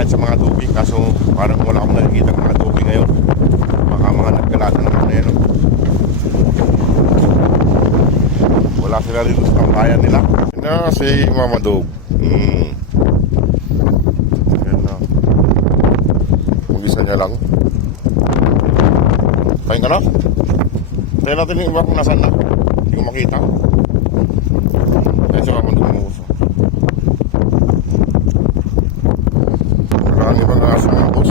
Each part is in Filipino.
pagkain sa mga tubi. Kaso parang wala akong nakikita ng mga tubi ngayon. Baka mga nagkalatan naman na yan. Wala sila dito sa tambayan nila. Na si Mama Dog. Yan na. Mag-isa niya lang. Pahin ka na? Tayo natin yung iba kung nasan na. Hindi ko makita. Tayo sa Mama Dog mo uso. Marami bang aso mga boss.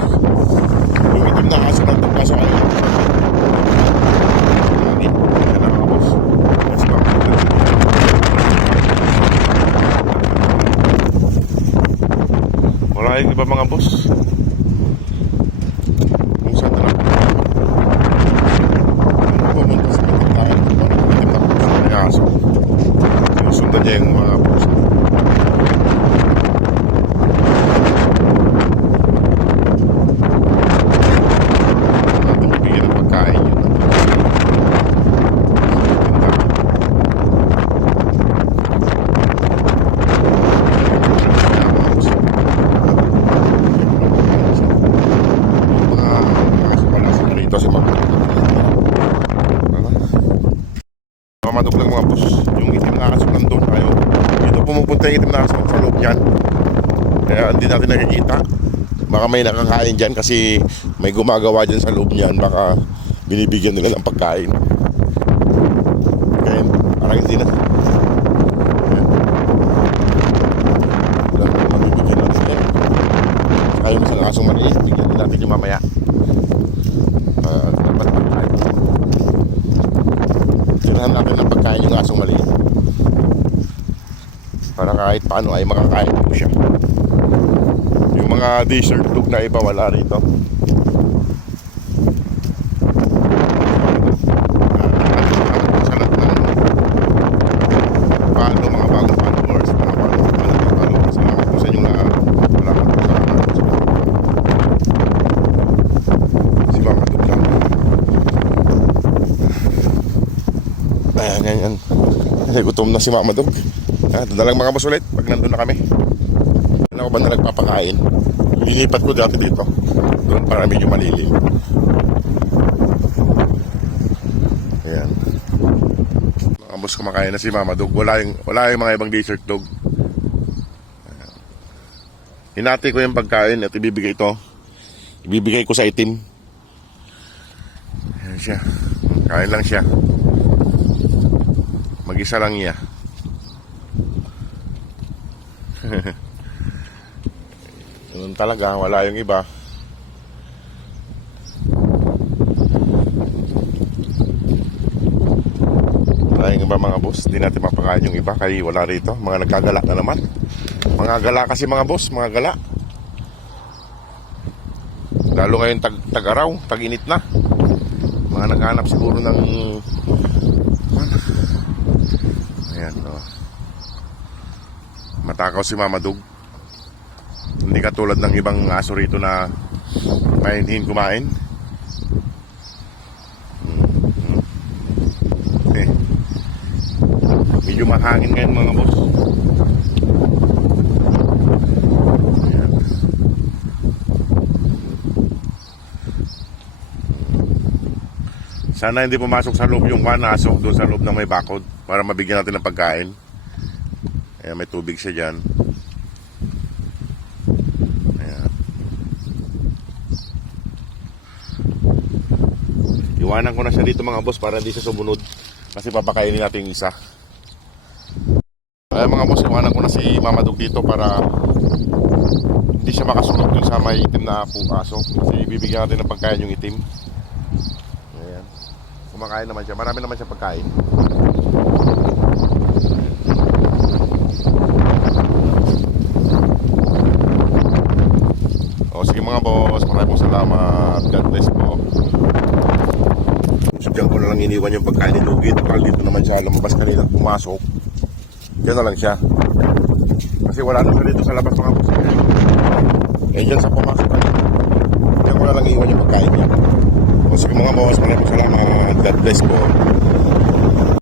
Yung itim na aso ng tagpaso kayo. Yan na mga boss. Let's go. Wala yung iba mga boss. Kung saan na lang pumunta sa mga tayo. Parang itim na puso ng aso. Sinusundan niya yung mga boss. Mamadog lang mga boss. Yung itim na aso nandun tayo. Dito pumupunta yung itim na aso sa loob yan. Kaya hindi natin nakikita. Baka may nakakain dyan kasi may gumagawa dyan sa loob niyan. Baka binibigyan nila ng pagkain. Kaya parang hindi na. Mabibigyan natin sila. Kaya yung isang asong maliit, bigyan natin yung mamaya. Dapat pagkain. Tirahan natin ng pagkain yung asong maliit para kahit paano ay makakain mo siya. Yung mga desert dog na iba wala rito. Paano mga bagong followers, mga bagong followers, salamat po sa inyong lahat. Salamat po sa si Mama Dog lang. Ayan, ganyan. Gutom na si Mama Dog. Dadalang mga boss ulit pag nandun na kami. Ano ako ba na nagpapakain? Lilipat ko dati dito. Doon para medyo malilim. Ayan. Mga boss kumakain na si Mama Dog. Wala yung mga ibang desert dog. Ayan. Hinati ko yung pagkain at ibibigay ito. Ibibigay ko sa itim. Ayan siya. Kain lang siya. Mag-isa lang niya. Ganun talaga, wala yung iba. Wala yung iba mga boss. Hindi natin mapakain yung iba kaya wala rito. Mga nagkagala na naman. Mga gala kasi mga boss, mga gala. Lalo ngayon tag-araw, tag-init na. Mga naghanap siguro ng ayan, oh. Matakaw si Mama Dog. Hindi katulad ng ibang aso rito na mahinhin kumain. Okay. Medyo mahangin ngayon mga boss. Ayan. Sana hindi pumasok sa loob yung aso doon sa loob ng may bakod para mabigyan natin ng pagkain. Ayan, may tubig siya dyan. Ayan. Iwanan ko na siya dito mga boss para hindi siya sumunod. Kasi papakainin natin yung isa. Ayan mga boss, iwanan ko na si Mama Dog dito para hindi siya makasunod dun sa may itim na aso. Kasi bibigyan natin ng pagkain yung itim. Ayan. Kumakain naman siya. Marami naman siya pagkain. O sige mga boss, maraming salamat. God bless po. So dyan ko na lang iniwan yung pagkain ni Lugi. Dahil dito naman siya lumabas kanina pumasok. Diyan na lang siya. Kasi wala na siya dito sa labas mga boss. Eh dyan sa pumasok kanina. Dyan ko na lang iniwan yung pagkain niya. O sige mga boss, maraming salamat. God bless po.